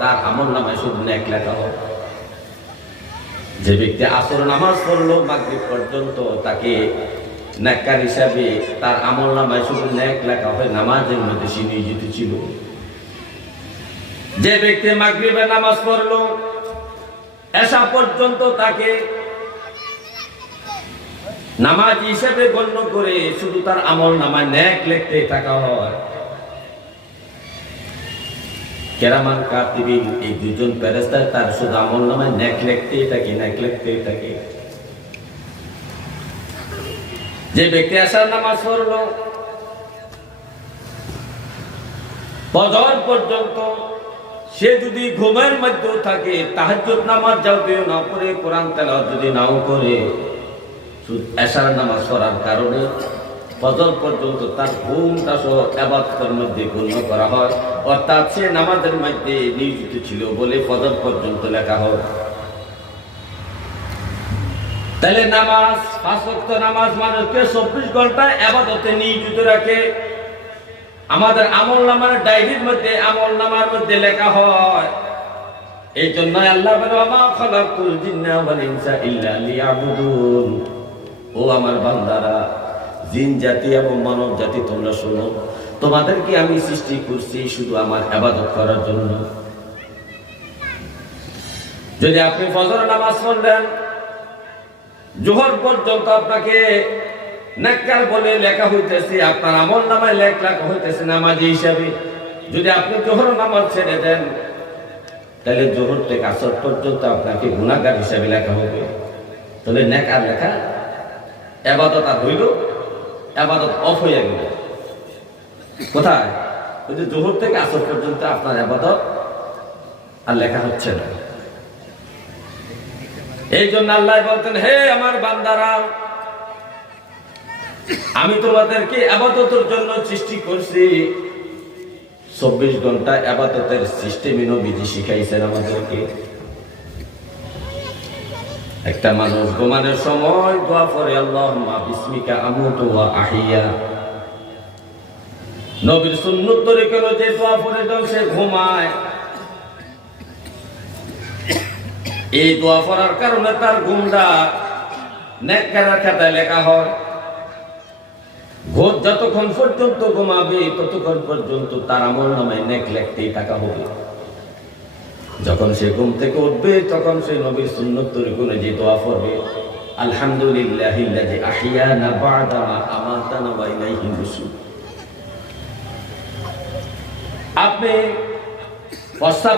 তার আমল নামায় শুধু নেক লেখা হয়। যে ব্যক্তি আসর নামাজ পড়লো মাগরিব পর্যন্ত, তাকে নেককার হিসাবে তার আমল নামায় শুধু নেক লেখা হয়, নামাজের মধ্যে সে নিয়োজিত ছিল। যে ব্যক্তি মাগরিবে নামাজ পড়লো এশা পর্যন্ত, তাকে নামাজ হিসেবে গণ্য করে শুধু তার আমল নামায় নেক লিখতে থাকা হয়। কেরামান কাতিবিন, এই দুজন ফেরেশতা তার শুধু আমল নামায় নেক লিখতেই থাকে, নেক লিখতেই থাকে। যে ব্যক্তি এশার নামাজ পড়লো ফজর পর্যন্ত, সে যদি ঘুমের মধ্যে থাকে, তাহাজ্জুদ নামাজ যাও না পড়ে, কোরআন তেলাওয়াত যদি নাও করে, এশার নামাজ পড়ার কারণে ফজর পর্যন্ত তার ঘুমটা সহ ইবাদতের মধ্যে গণ্য করা হয়, অর্থাৎ সে নামাজের মধ্যে নিয়োজিত ছিল বলে ফজর পর্যন্ত লেখা হয়। তাহলে নামাজ, 5 ওয়াক্ত নামাজ মানুষকে 24 ঘন্টা ইবাদতে নিয়োজিত রাখে। আমাদের আমল নামার ডায়েরির মধ্যে, আমল নামার মধ্যে লেখা হয়। এই জন্য আল্লাহ বলে, ওয়া খালাকুল জিন্না ওয়াল ইনসা ইল্লা লিয়াবুদুন। ও আমার বান্দারা, জিন জাতি এবং মানব জাতি, তোমরা শোনো, তোমাদেরকে আমি সৃষ্টি করছি শুধু আমার ইবাদত করার জন্য। যদি আপনি ফজর নামাজ পড়লেন, জোহর পর্যন্ত আপনাকে নেককার বলে লেখা হইতেছে, আপনার আমল নামায় লেখা হইতেছে নামাজি হিসাবে। যদি আপনি জোহর নামাজ ছেড়ে দেন, তাহলে জোহর থেকে আসর পর্যন্ত আপনাকে গুনাহগার হিসাবে লেখা হবে। তাহলে নেককার লেখা ইবাদত আর হইল, ইবাদত অফ হয়ে গেল। কোথায়? ওই যে জোহর থেকে আসর পর্যন্ত আপনার ইবাদত আর লেখা হচ্ছে না। এই জন্য আল্লাহ বলতেন, হে আমার বান্দারা, আমি তোমাদেরকে ইবাদতের জন্য সৃষ্টি করছি। 24 ঘন্টা ইবাদতের সিস্টেমে নবীজি শিখাইছেন আমাদেরকে। একটা মানুষ ঘুমানোর সময় দোয়া করে, আল্লাহুম্মা বিসমিকা আমুতু ওয়া আহইয়া। নবীর সুন্নাত তরিকার যে দোয়া পড়ে যখন সে ঘুমায়, এই দোয়া পড়ার কারণে তার ঘুমটা নেককারের খাতায় লেখা হয়। যতক্ষণ পর্যন্ত ঘুমাবে ততক্ষণ পর্যন্ত তার আমল নামায় নেক লিখতেই থাকা হবে। যখন সে ঘুম থেকে উঠবে, তখন সে নবীর সুন্নাত তরিকা অনুযায়ী দোয়া পড়বে, আলহামদুলিল্লাহিল্লাযী আহইয়ানা বা'দা মা আমাতানা ওয়া ইলাইহিন নুশুর। আপনি প্রস্তাব